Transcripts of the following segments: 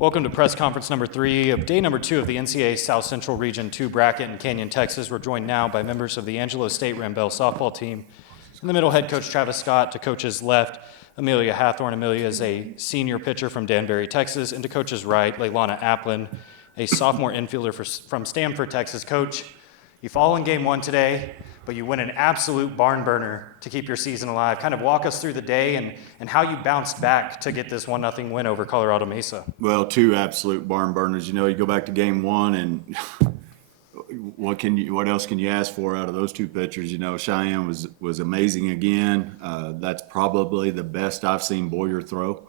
Welcome to press conference number 3 of day number 2 of the NCAA South Central Region 2 bracket in Canyon, Texas. We're joined now by members of the Angelo State Rambell softball team. In the middle, head coach Travis Scott. To coach's left, Amelia Hatthorn. Amelia is a senior pitcher from Danbury, Texas. And to coach's right, Laylonna Applin, a sophomore infielder from Stamford, Texas. Coach, you fall in game 1 today, but you win an absolute barn burner to keep your season alive. Kind of walk us through the day and how you bounced back to get this 1-0 win over Colorado Mesa. Well, 2 absolute barn burners. You know, you go back to game 1 and what else can you ask for out of those 2 pitchers? You know, Cheyenne was amazing again. That's probably the best I've seen Boyer throw.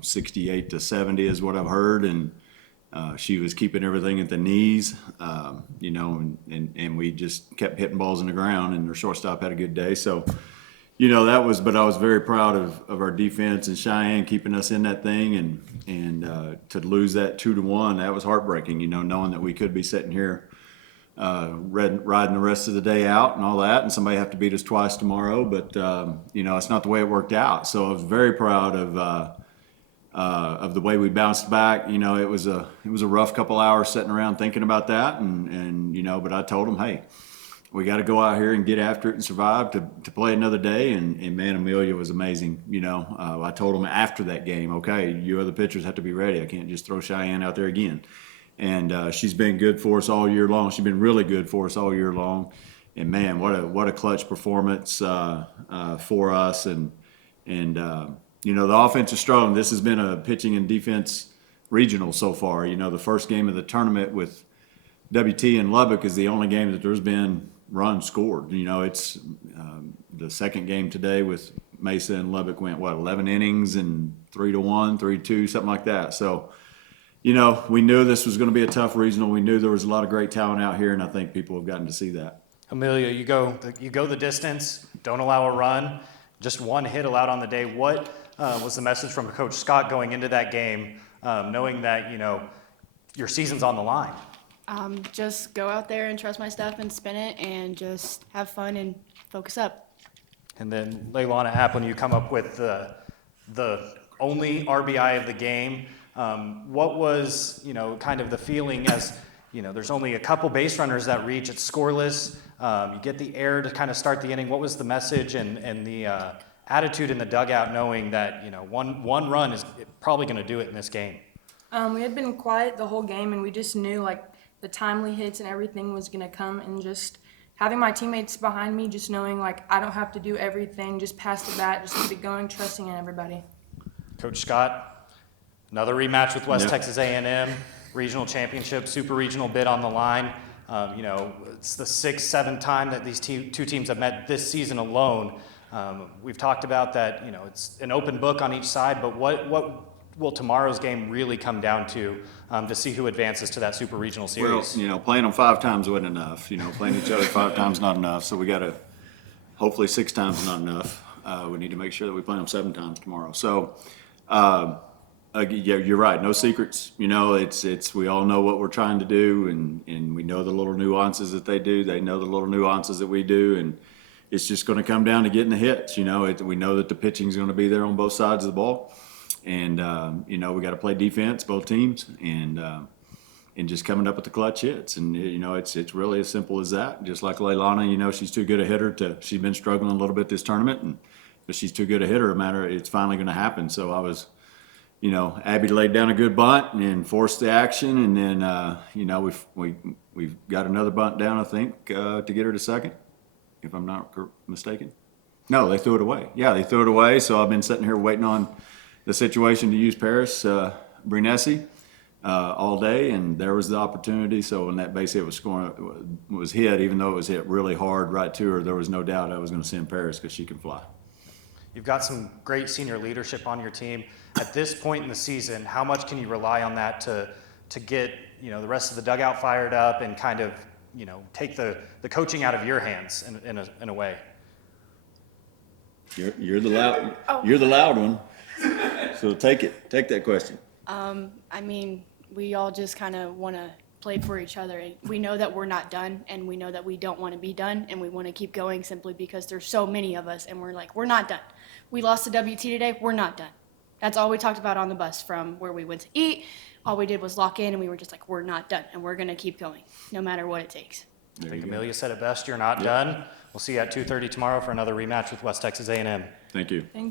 68 to 70 is what I've heard, and she was keeping everything at the knees, and we just kept hitting balls in the ground, and their shortstop had a good day. So, but I was very proud of our defense and Cheyenne keeping us in that thing, and to lose that 2-1, that was heartbreaking, knowing that we could be sitting here riding the rest of the day out and all that, and somebody have to beat us twice tomorrow, but, it's not the way it worked out. So I was very proud of the way we bounced back. It was a rough couple hours sitting around thinking about that, but I told them, hey, we got to go out here and get after it and survive to play another day. And man, Amelia was amazing. I told them after that game, okay, you other pitchers have to be ready. I can't just throw Cheyenne out there again. And she's been good for us all year long. She's been really good for us all year long. And man, what a clutch performance for us. And the offense is strong. This has been a pitching and defense regional so far. The first game of the tournament with WT and Lubbock is the only game that there's been runs scored. It's the second game today with Mesa and Lubbock went, 11 innings and 3-1, 3-2, something like that. So, we knew this was going to be a tough regional. We knew there was a lot of great talent out here, and I think people have gotten to see that. Amelia, you go the distance, don't allow a run, just 1 hit allowed on the day. What was the message from Coach Scott going into that game, knowing that, your season's on the line? Just go out there and trust my stuff and spin it and just have fun and focus up. And then Laylonna Applin, you come up with the only RBI of the game. What was, kind of the feeling as, there's only a couple base runners that reach, it's scoreless. You get the air to kind of start the inning. What was the message and the attitude in the dugout, knowing that one run is probably going to do it in this game? We had been quiet the whole game, and we just knew the timely hits and everything was going to come, and just having my teammates behind me, just knowing I don't have to do everything, just pass the bat, just keep it going, trusting in everybody. Coach Scott, another rematch with West Texas A&M, regional championship, super regional bid on the line. It's the 6th, 7th time that these 2 teams have met this season alone. We've talked about that, it's an open book on each side, but what will tomorrow's game really come down to see who advances to that super regional series? Well, playing them 5 times wasn't enough. Playing each other 5 times not enough. So we got to, hopefully 6 times not enough. We need to make sure that we play them 7 times tomorrow. So, you're right. No secrets. It's we all know what we're trying to do, and we know the little nuances that they do. They know the little nuances that we do, and it's just going to come down to getting the hits. We know that the pitching is going to be there on both sides of the ball, and we got to play defense, both teams, and just coming up with the clutch hits. And it's really as simple as that. Just like Laylonna, she's too good a hitter she's been struggling a little bit this tournament, but she's too good a hitter. It's finally going to happen. So I was. Abby laid down a good bunt and forced the action, and then we've got another bunt down, I think, to get her to second, if I'm not mistaken. No, they threw it away. Yeah, they threw it away. So I've been sitting here waiting on the situation to use Paris Brinessi all day, and there was the opportunity. So when that base hit was hit, even though it was hit really hard right to her, there was no doubt I was going to send Paris because she can fly. You've got some great senior leadership on your team. At this point in the season, how much can you rely on that to get the rest of the dugout fired up and kind of take the coaching out of your hands in a way? You're the loud one. So take that question. We all just kind of want to play for each other. We know that we're not done, and we know that we don't want to be done, and we want to keep going simply because there's so many of us, and we're not done. We lost to WT today. We're not done. That's all we talked about on the bus from where we went to eat. All we did was lock in, and we were just like, we're not done, and we're going to keep going, no matter what it takes. I think Amelia said it best, you're not done. We'll see you at 2:30 tomorrow for another rematch with West Texas A&M. Thank you.